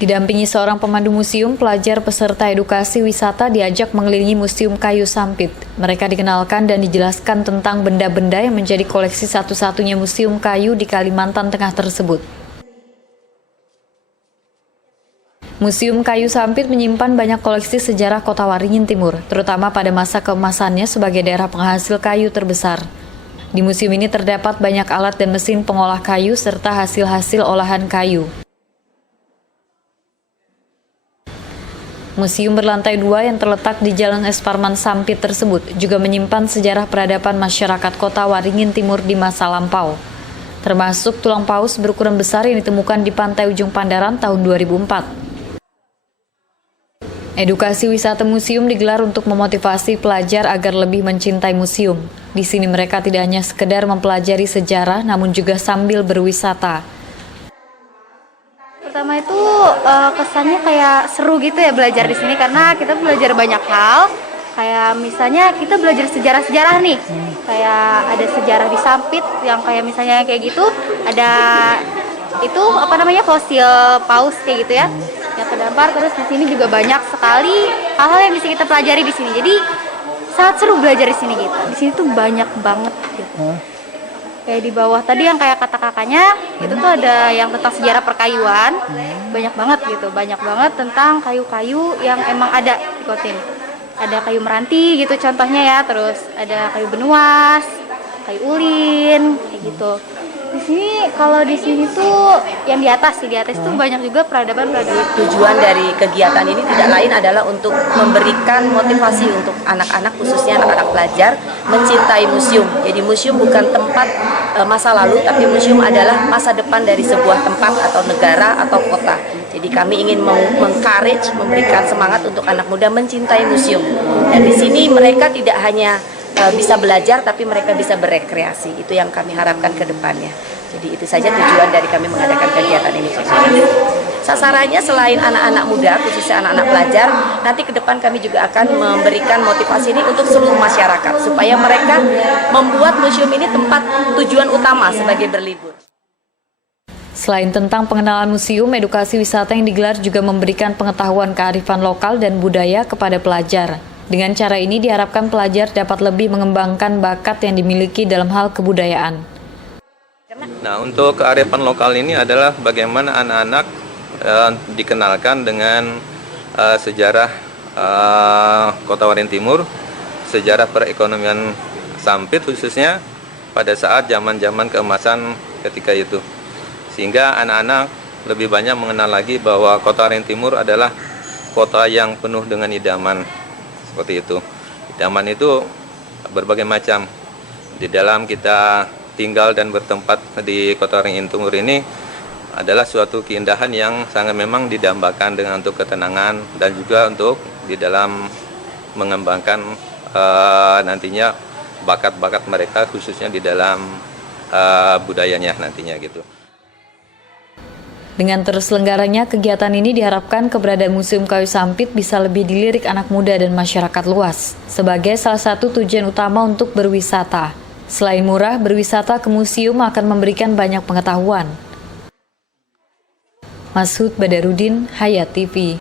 Didampingi seorang pemandu museum, pelajar peserta edukasi wisata diajak mengelilingi Museum Kayu Sampit. Mereka dikenalkan dan dijelaskan tentang benda-benda yang menjadi koleksi satu-satunya museum kayu di Kalimantan Tengah tersebut. Museum Kayu Sampit menyimpan banyak koleksi sejarah Kota Waringin Timur, terutama pada masa keemasannya sebagai daerah penghasil kayu terbesar. Di museum ini terdapat banyak alat dan mesin pengolah kayu serta hasil-hasil olahan kayu. Museum berlantai 2 yang terletak di Jalan Es Parman Sampit tersebut juga menyimpan sejarah peradaban masyarakat Kota Waringin Timur di masa lampau, termasuk tulang paus berukuran besar yang ditemukan di pantai Ujung Pandaran tahun 2004. Edukasi wisata museum digelar untuk memotivasi pelajar agar lebih mencintai museum. Di sini mereka tidak hanya sekedar mempelajari sejarah, namun juga sambil berwisata. Pertama itu kesannya kayak seru gitu ya belajar di sini karena kita belajar banyak hal. Kayak misalnya kita belajar sejarah-sejarah nih. Kayak ada sejarah di Sampit yang kayak misalnya kayak gitu, ada itu fosil paus kayak gitu ya. Yang terdampar, terus di sini juga banyak sekali hal-hal yang bisa kita pelajari di sini. Jadi sangat seru belajar di sini gitu. Di sini tuh banyak banget gitu. Kayak di bawah tadi yang kayak kata kakaknya, itu tuh ada yang tentang sejarah perkayuan. Banyak banget gitu, banyak banget tentang kayu-kayu yang emang ada di kota ini. Ada kayu meranti gitu contohnya ya, terus ada kayu benuas, kayu ulin, kayak gitu. Di sini kalau di sini tuh yang di atas tuh banyak juga peradaban-peradaban. Tujuan dari kegiatan ini tidak lain adalah untuk memberikan motivasi untuk anak-anak, khususnya anak-anak pelajar, mencintai museum. Jadi museum bukan tempat masa lalu, tapi museum adalah masa depan dari sebuah tempat atau negara atau kota. Jadi kami ingin mengencourage, memberikan semangat untuk anak muda mencintai museum. Dan di sini mereka tidak hanya bisa belajar, tapi mereka bisa berekreasi. Itu yang kami harapkan ke depannya. Jadi itu saja tujuan dari kami mengadakan kegiatan ini. Sasarannya selain anak-anak muda, khususnya anak-anak pelajar, nanti ke depan kami juga akan memberikan motivasi ini untuk seluruh masyarakat, supaya mereka membuat museum ini tempat tujuan utama sebagai berlibur. Selain tentang pengenalan museum, edukasi wisata yang digelar juga memberikan pengetahuan kearifan lokal dan budaya kepada pelajar. Dengan cara ini diharapkan pelajar dapat lebih mengembangkan bakat yang dimiliki dalam hal kebudayaan. Nah, untuk kearifan lokal ini adalah bagaimana anak-anak dikenalkan dengan sejarah Kota Waringin Timur, sejarah perekonomian Sampit khususnya pada saat zaman-zaman keemasan ketika itu. Sehingga anak-anak lebih banyak mengenal lagi bahwa Kota Waringin Timur adalah kota yang penuh dengan idaman. Seperti itu. Idaman itu berbagai macam. Di dalam kita tinggal dan bertempat di Kota Waringin Timur ini adalah suatu keindahan yang sangat memang didambakan dengan untuk ketenangan dan juga untuk di dalam mengembangkan nantinya bakat-bakat mereka khususnya di dalam budayanya nantinya gitu. Dengan terselenggaranya kegiatan ini diharapkan keberadaan Museum Kayu Sampit bisa lebih dilirik anak muda dan masyarakat luas sebagai salah satu tujuan utama untuk berwisata. Selain murah, berwisata ke museum akan memberikan banyak pengetahuan. Masud Badarudin, Hayat TV.